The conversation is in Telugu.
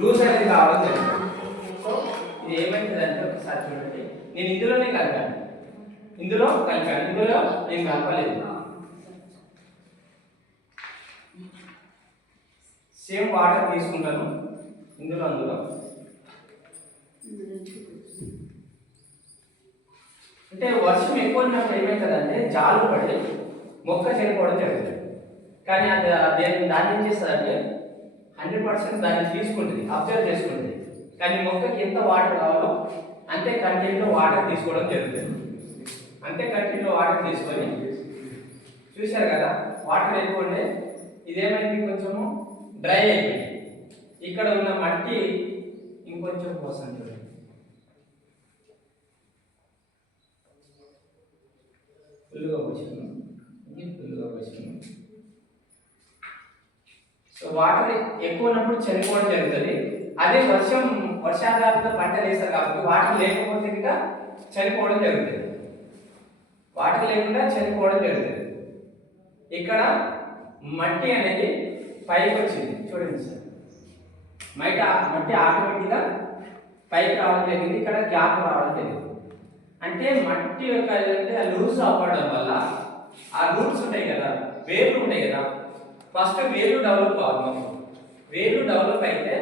లూజ్ అనేది కావడం జరుగుతుంది. సో ఇది ఏమైతుందంటే ఒకసారి చూడండి, నేను ఇందులో కలిపాను, ఇందులో నేను కలపలేదు. సేమ్ వాటర్ తీసుకుంటాను అందులో అంటే వర్షం ఎక్కువ ఉన్నప్పుడు ఏమవుతుందంటే జాలు పడి మొక్క చనిపోవడం జరుగుతుంది. కానీ దాన్ని ఏం చేస్తుందంటే 100% దాన్ని తీసుకుంటుంది, అబ్జర్వ్ చేసుకుంటుంది. కానీ మొక్కకి ఎంత వాటర్ కావాలో అంతే కంటెంట్లో వాటర్ తీసుకోవడం జరుగుతుంది. అంతే కంటెంట్లో వాటర్ తీసుకొని చూశారు కదా, వాటర్ ఎక్కువ ఉండే ఇదేమైంది, కొంచెము డ్రై అయిపోయింది. ఇక్కడ ఉన్న మట్టి ఇంకొంచెం కోసం చూడండి, ఫుల్గా పోసాను. సో వాటర్ ఎక్కువ ఉన్నప్పుడు చనిపోవడం జరుగుతుంది. అదే వర్షాధారిత పంటలు వేస్తారు కాబట్టి వాటర్ లేకపోతే ఇంకా చనిపోవడం జరుగుతుంది, వాటర్ లేకుండా చనిపోవడం జరుగుతుంది. ఇక్కడ మట్టి అనేది పైకి వచ్చింది చూడండి సార్, మట్టి ఆటోమేటిక్గా పైకి రావడం జరిగింది, ఇక్కడ గ్యాప్ రావడం జరిగింది. అంటే మట్టి యొక్క లూజ్ అవ్వడం వల్ల ఆ రూట్స్ ఉంటాయి కదా, వేర్లు ఉంటాయి కదా, ఫస్ట్ వేర్లు డెవలప్ అవ్వాలి. వేర్లు డెవలప్ అయితే